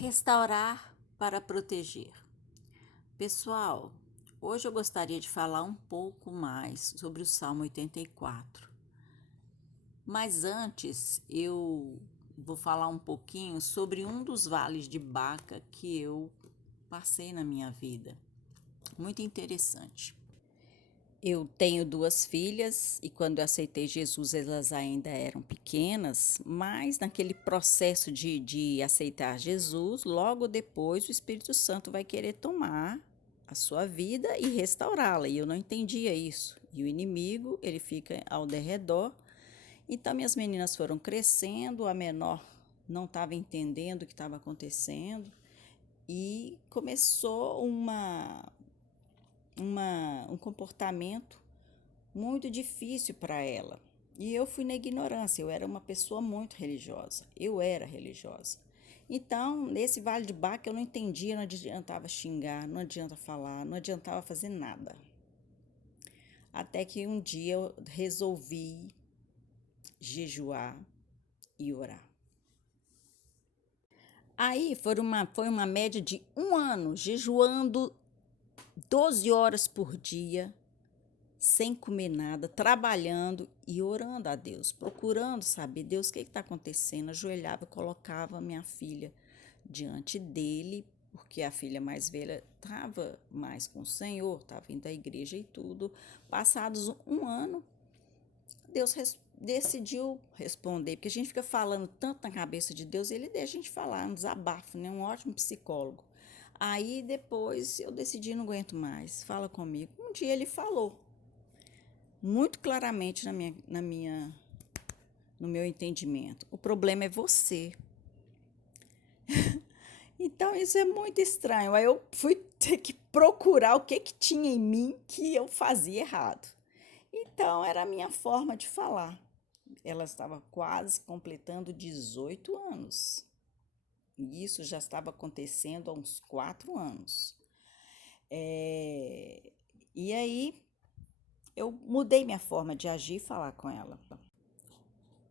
Restaurar para proteger. Pessoal, hoje eu gostaria de falar um pouco mais sobre o Salmo 84. Mas antes eu vou falar um pouquinho sobre um dos vales de Baca que eu passei na minha vida. Muito interessante. Eu tenho 2 filhas e quando eu aceitei Jesus elas ainda eram pequenas, mas naquele processo de aceitar Jesus, logo depois o Espírito Santo vai querer tomar a sua vida e restaurá-la. E eu não entendia isso. E o inimigo, ele fica ao derredor. Então minhas meninas foram crescendo, a menor não estava entendendo o que estava acontecendo e começou um comportamento muito difícil para ela. E eu fui na ignorância, eu era uma pessoa muito religiosa. Eu era religiosa. Então, nesse vale de Baca eu não entendia, não adiantava xingar, não adianta falar, não adiantava fazer nada. Até que um dia eu resolvi jejuar e orar. Aí foi uma média de 1 ano, jejuando 12 horas por dia, sem comer nada, trabalhando e orando a Deus, procurando saber, Deus, o que está acontecendo? Ajoelhava, colocava minha filha diante dele, porque a filha mais velha estava mais com o Senhor, estava indo à igreja e tudo. Passados 1 ano, Deus decidiu responder, porque a gente fica falando tanto na cabeça de Deus, ele deixa a gente falar, um desabafo, né? Um ótimo psicólogo. Aí depois eu decidi, não aguento mais, fala comigo. Um dia ele falou, muito claramente no meu entendimento. O problema é você. Então isso é muito estranho. Aí eu fui ter que procurar o que tinha em mim que eu fazia errado. Então era a minha forma de falar. Ela estava quase completando 18 anos. E isso já estava acontecendo há uns 4 anos. E aí eu mudei minha forma de agir e falar com ela.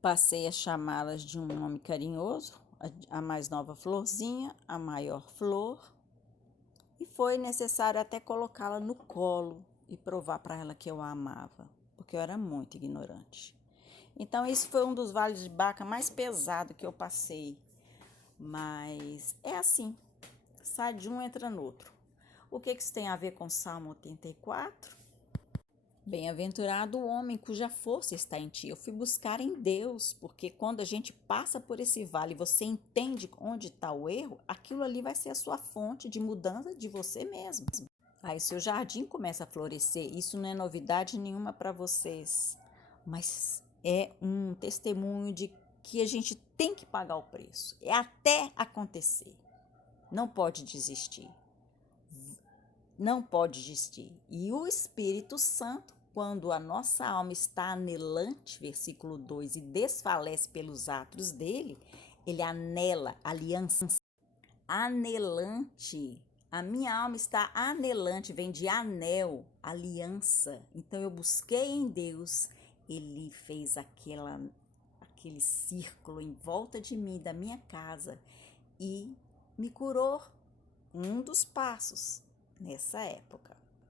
Passei a chamá-las de um nome carinhoso, a mais nova Florzinha, a maior Flor, e foi necessário até colocá-la no colo e provar para ela que eu a amava, porque eu era muito ignorante. Então, isso foi um dos vales de Baca mais pesado que eu passei, mas é assim, sai de um, entra no outro. O que isso tem a ver com o Salmo 84? Bem-aventurado o homem cuja força está em ti. Eu fui buscar em Deus, porque quando a gente passa por esse vale e você entende onde está o erro, aquilo ali vai ser a sua fonte de mudança de você mesmo. Aí seu jardim começa a florescer. Isso não é novidade nenhuma para vocês, mas é um testemunho de que a gente tem que pagar o preço. É até acontecer. Não pode desistir. Não pode desistir. E o Espírito Santo, quando a nossa alma está anelante, versículo 2, e desfalece pelos atos dele, ele anela aliança. Anelante. A minha alma está anelante, vem de anel, aliança. Então eu busquei em Deus, ele fez aquele círculo em volta de mim, da minha casa, e me curou. Um dos passos nessa época.